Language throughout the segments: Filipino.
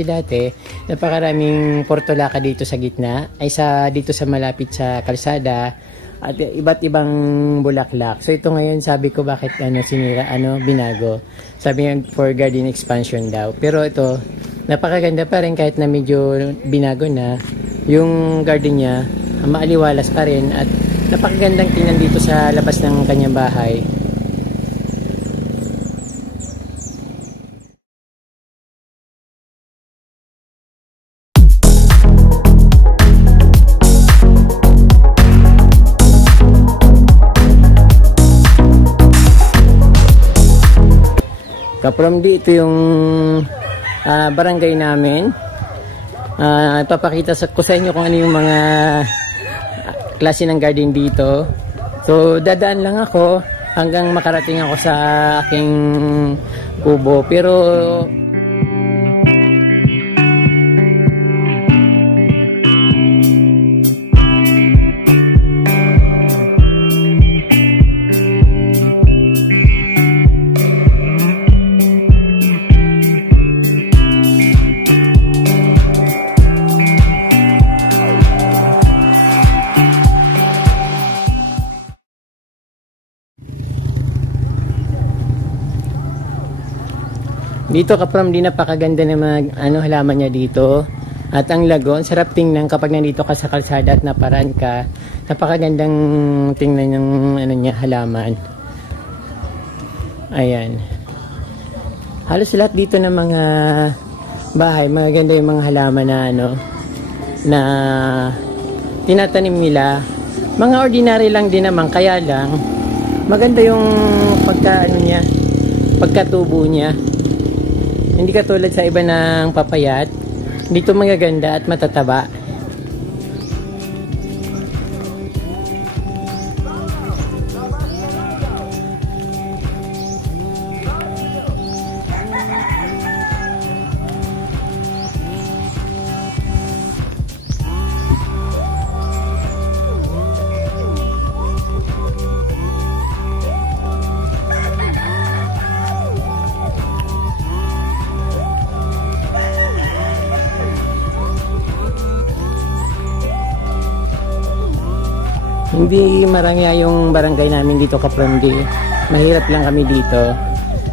Kasi dati, napakaraming portolaka dito sa gitna, dito sa malapit sa kalsada, at iba't ibang bulaklak. So ito ngayon, sabi ko bakit sinira, binago. Sabi niya for garden expansion daw. Pero ito, napakaganda pa rin kahit na medyo binago na. Yung garden niya, maaliwalas pa rin at napakagandang tingnan dito sa labas ng kanyang bahay. Kaprom ito yung barangay namin. Ipapakita ko sa inyo kung ano yung mga klase ng garden dito. So dadaan lang ako hanggang makarating ako sa aking kubo. Pero dito kaprom di napakaganda ng mga halaman niya dito. At ang lagon, sarap tingnan kapag nandito ka sa kalsada at naparaan ka. Napakagandang tingnan yung niya, halaman. Ayan. Halos lahat dito ng mga bahay, maganda yung mga halaman na na tinatanim nila. Mga ordinary lang din naman, kaya lang maganda yung pagkatubo niya. Hindi katulad sa iba ng papayat. Dito magaganda at matataba. Hindi marangya yung barangay namin dito Kapramdi. Mahirap lang kami dito.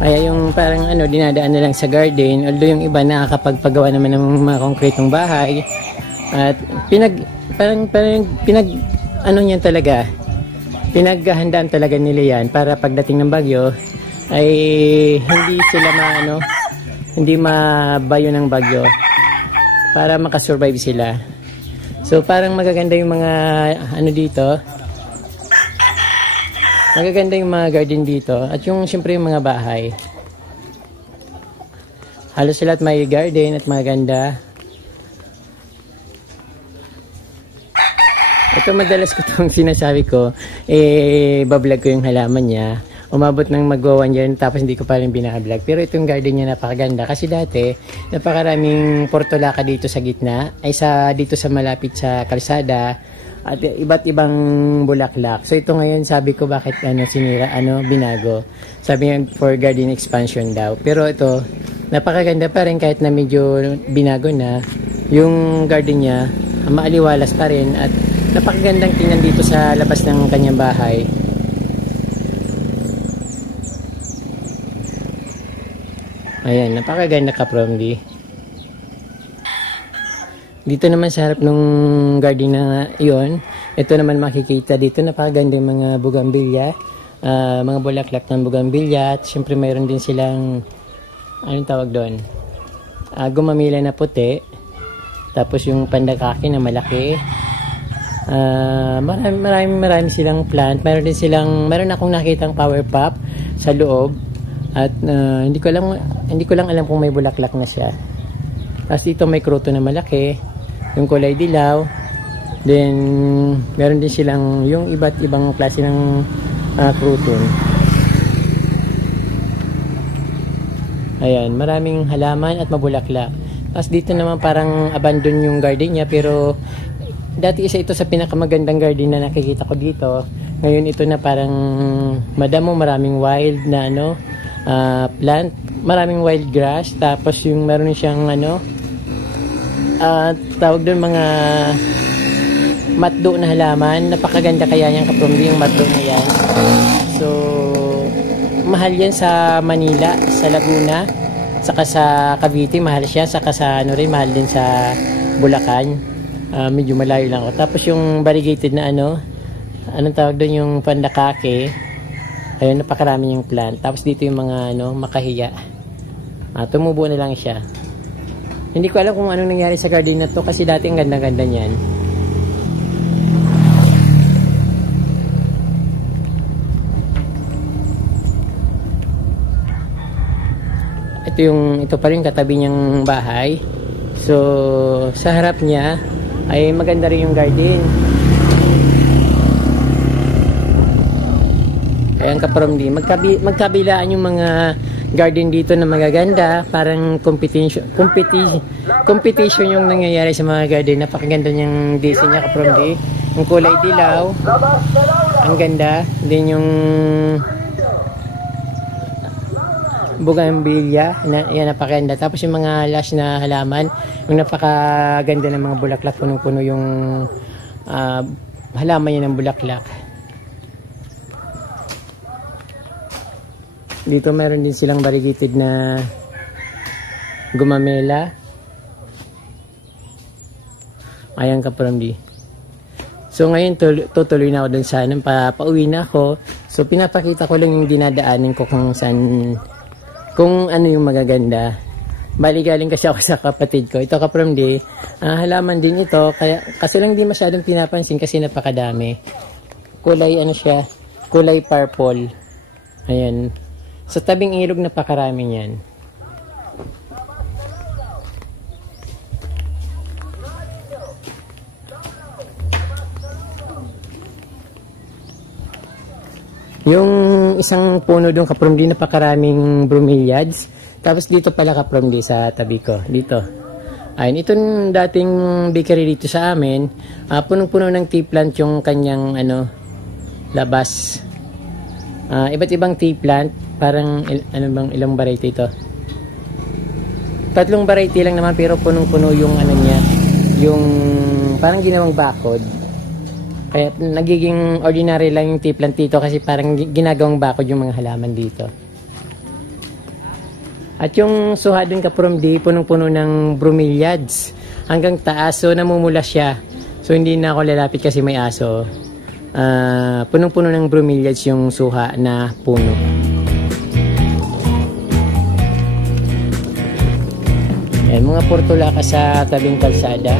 Kaya yung parang dinadaan na lang sa garden. Although yung iba nakakapagpagawa naman ng mga konkretong bahay. At niyan talaga. Pinaghahandaan talaga nila yan para pagdating ng bagyo ay hindi sila hindi mabayo ng bagyo. Para makasurvive sila. So parang magaganda yung mga dito. Magaganda yung mga garden dito at yung siyempre yung mga bahay. Halos lahat may garden at maganda. Ito madalas ko itong sinasabi ko, bablog ko yung halaman niya. Umabot ng magwa 1 year tapos hindi ko pa rin binablog. Pero itong garden niya napakaganda kasi dati napakaraming portolaka dito sa gitna, dito sa malapit sa kalsada at iba't ibang bulaklak. So ito ngayon sabi ko bakit sinira, binago. Sabi niya for garden expansion daw. Pero ito napakaganda pa rin kahit na medyo binago na. Yung garden niya maaliwalas pa rin at napakagandang tingnan dito sa labas ng kanyang bahay. Ayan, napakaganda Kapramdi. Dito naman sa harap ng garden na iyon, ito naman makikita dito napakaganda yung mga bugambilya, mga bulaklak ng bugambilya at syempre mayroon din silang anong tawag doon? Gumamila na puti. Tapos yung pandakaki na malaki. Marami silang plant. Meron akong nakitang power pop sa loob. At hindi ko lang alam kung may bulaklak na siya. Tapos dito may kruto na malaki, yung kulay dilaw. Then meron din silang yung iba't ibang klase ng kruton. Ayan, maraming halaman at mabulaklak. Tapos dito naman parang abandon yung garden niya, pero dati isa ito sa pinakamagandang garden na nakikita ko dito. Ngayon ito na parang madamo, maraming wild na plant, maraming wild grass, tapos yung meron siyang tawag doon mga matdo na halaman. Napakaganda kaya niyang kapromdi yung matdo na yan. So, mahal yan sa Manila, sa Laguna, saka sa Cavite, mahal siya, saka sa ano rin, mahal din sa Bulacan. Medyo malayo lang ako. Tapos yung variegated na anong tawag doon, yung pandakake, ayun, napakarami yung plant. Tapos dito yung mga makahiya. Tumubo na lang siya. Hindi ko alam kung anong nangyari sa garden na to kasi dati ang ganda-ganda niyan. Ito pa rin katabi niyang bahay. So sa harap niya ay maganda rin yung garden. Ayan kapromdi, magkabilaan yung mga garden dito na magaganda, parang competition yung nangyayari sa mga garden. Napakaganda niyang design niya kapromdi. Yung kulay dilaw, ang ganda. Din yung bougainvillea, yan napakaganda. Tapos yung mga lush na halaman, yung napakaganda ng mga bulaklak, punong-puno yung halaman niya ng bulaklak. Dito meron din silang variegated na gumamela. Ayan kapromdi. So ngayon tutuloy na ako dun sa pauwi na ako. So pinapakita ko lang yung dinadaanin ko kung ano yung magaganda. Bali galing kasi ako sa kapatid ko. Ito kapromdi, halaman din ito. Kasi lang di masyadong pinapansin kasi napakadami. Kulay siya, kulay purple. Ayan. Sa tabing ilog napakarami niyan. Yung isang puno doon kapromdi, napakaraming bromeliads. Tapos dito pala kapromdi sa tabi ko. Dito. Ayun, itong dating bakery dito sa amin, punong-puno ng tea plant yung kanyang labas. Iba't ibang tea plant, parang ilang variety ito? 3 variety lang naman pero punong-puno yung niya, yung parang ginawang bakod. Kaya nagiging ordinary lang yung tea plant dito kasi parang ginagawang bakod yung mga halaman dito. At yung suha dun kapromdi, punong-puno ng bromeliads hanggang taas, so namumula siya. So hindi na ako lalapit kasi may aso. Punong-puno ng bromeliads yung suha na puno. Ayan, mga portulaka sa tabing kalsada.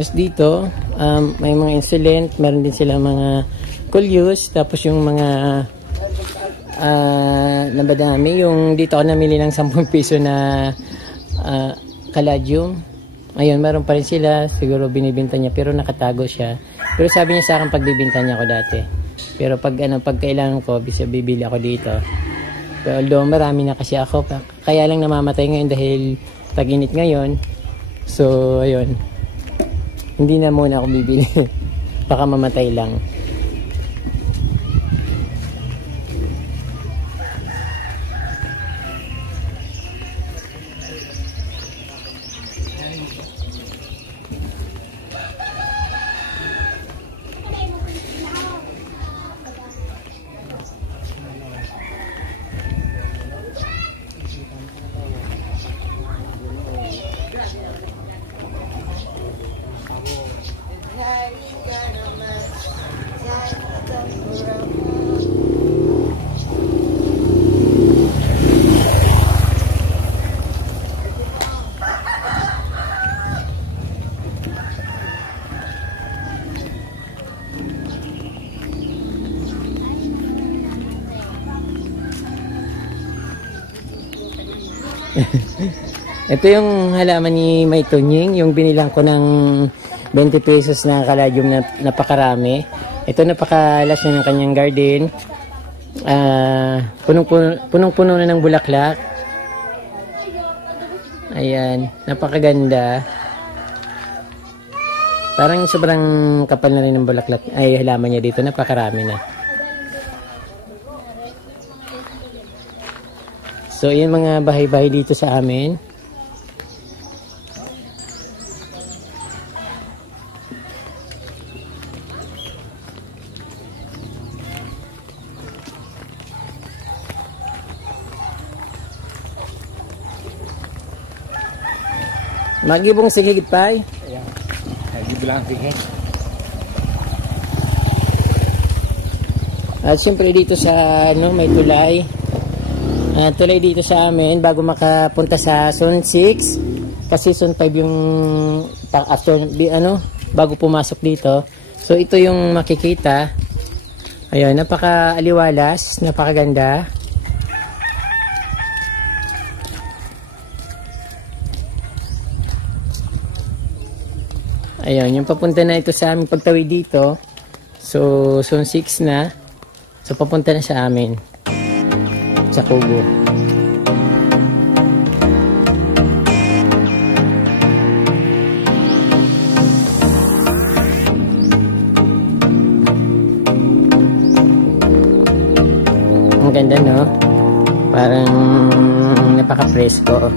Tapos dito, may mga insulent, meron din sila mga coleus, tapos yung mga nabadami. Yung dito ako namili ng 10 piso na caladium. Ayun, meron pa rin sila, siguro binibenta niya, pero nakatago siya. Pero sabi niya sa akin pagbibenta niya ako dati. Pero pag kailangan ko, bibili ako dito. Pero although marami na kasi ako, kaya lang namamatay ngayon dahil tag-init ngayon. So, ayun. Hindi na muna ako bibili. Baka mamatay lang. Ito yung halaman ni May Tunying, yung binilang ko ng 20 pesos na caladium na napakarami. Ito napakalas na ng kanyang garden. Punong-puno na ng bulaklak. Ayan, napakaganda. Parang sobrang kapal na rin ng bulaklak ay halaman niya dito, napakarami na. So, yun mga bahay-bahay dito sa amin. Magibong sigigit pa ay? Ayan. Nagibilang sige. At siyempre dito sa may tulay. Tulay dito sa amin bago makapunta sa Zone 6. Kasi Zone 5 yung after bago pumasok dito. So ito yung makikita. Ayun, napaka-aliwalas, napakaganda. Ayun, yung papunta na ito sa amin pagtawid dito. So, Zone 6 na. So, papunta na sa amin. Sa Kubo. Ang ganda, no? Parang napaka-presko.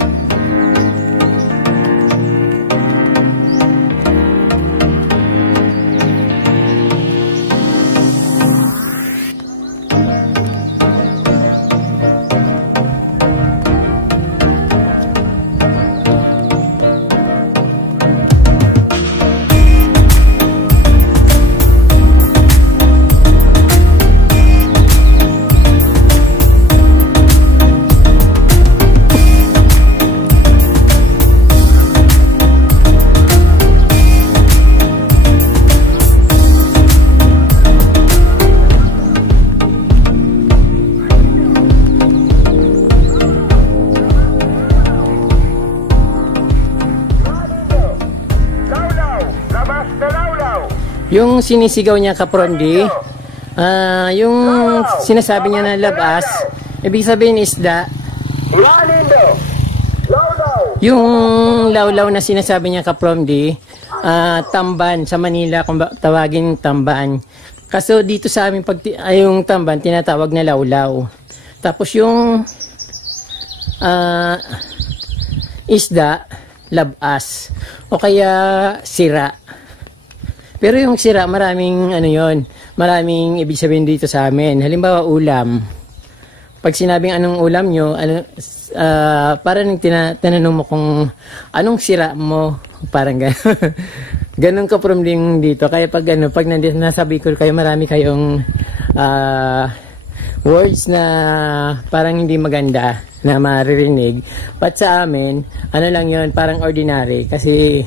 Yung sinisigaw niya kaprondi, yung sinasabi niya na labas, ibig sabihin isda. Yung lawlaw na sinasabi niya kaprondi, tamban sa Manila, kung tawagin tamban. Kaso dito sa amin yung tamban tinatawag na lawlaw. Tapos yung isda, labas o kaya sira. Pero yung sira, maraming maraming ibig sabihin dito sa amin. Halimbawa, ulam. Pag sinabing anong ulam nyo, parang tinanong mo kung anong sira mo. Parang gano'n. Ganun ka problem dito. Kaya pag nasabi ko kayo, marami kayong words na parang hindi maganda na maririnig. But sa amin, lang yun, parang ordinary. Kasi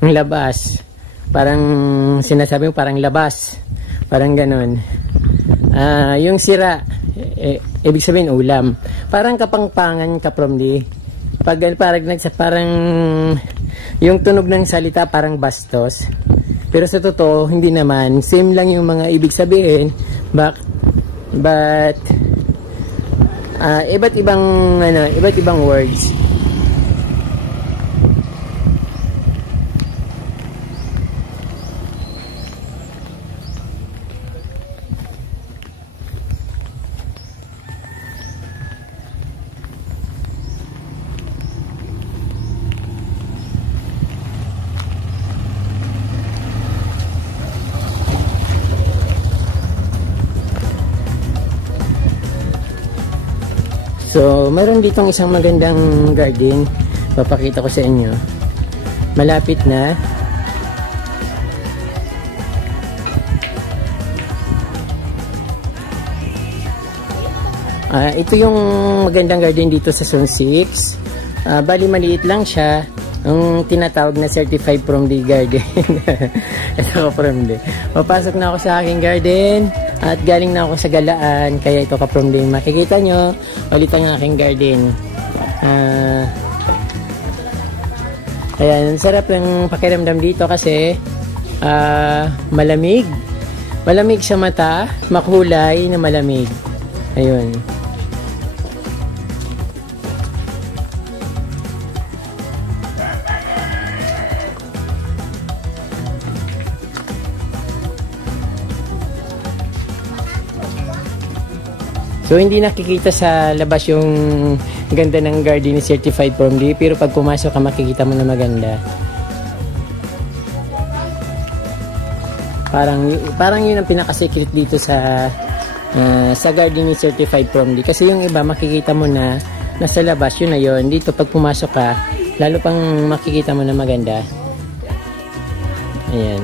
yung labas, parang sinasabi mo parang labas, parang ganun. Yung sira, ibig sabihin ulam, parang kapangpangan kapromdi. Parang yung tunog ng salita parang bastos, pero sa totoo hindi naman, same lang yung mga ibig sabihin, but iba't ibang words. So, meron ditong isang magandang garden. Papakita ko sa inyo. Malapit na. Ito yung magandang garden dito sa Zone 6. Bali, maliit lang siya. Ang tinatawag na certified from the garden. Ito ka from the. Papasok na ako sa aking garden. At galing na ako sa galaan. Kaya ito ka from the. Makikita nyo ulit ang aking garden. Ayan, sarap ng pakiramdam dito kasi malamig. Malamig sa mata, makulay na malamig. Ayun. So, hindi nakikita sa labas yung ganda ng garden ni Certified From D, pero pag pumasok ka, makikita mo na maganda. Parang yun ang pinaka-secret dito sa garden ni Certified From D. Kasi yung iba, makikita mo na nasa labas, yun na yun. Dito, pag pumasok ka, lalo pang makikita mo na maganda. Ayan.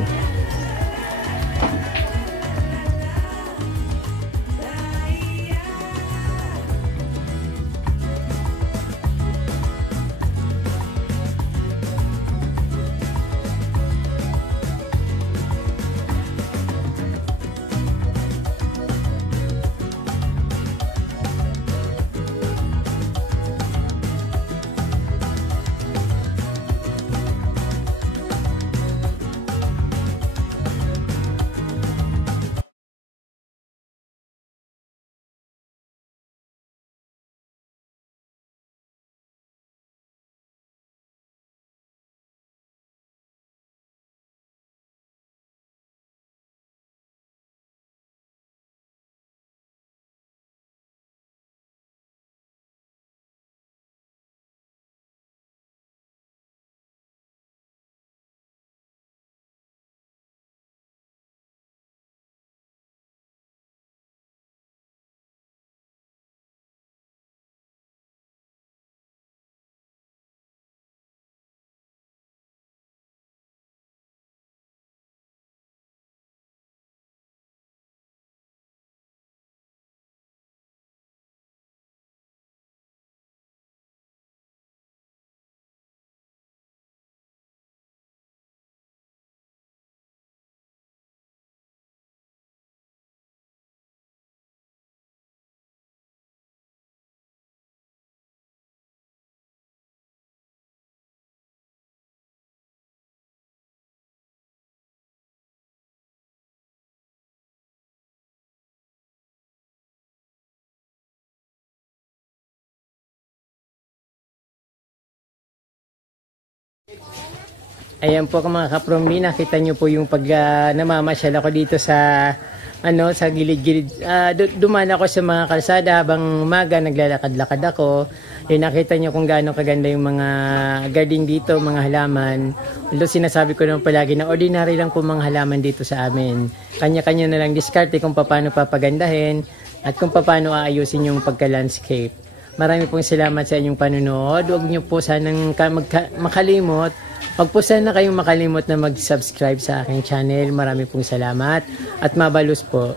Ayan po mga kaprombi, nakita nyo po yung pag namamasyal ako dito sa sa gilid-gilid. Dumaan ako sa mga kalsada habang umaga, naglalakad-lakad ako. Nakita nyo kung gaano kaganda yung mga garden dito, mga halaman. Although sinasabi ko naman palagi na ordinary lang po mga halaman dito sa amin. Kanya-kanya na lang diskarte kung paano papagandahin at kung paano aayusin yung pagka-landscape. Marami pong salamat sa inyong panunood. Huwag nyo po sanang makalimot. Huwag po sana kayong makalimot na mag-subscribe sa aking channel. Marami pong salamat at mabalus po.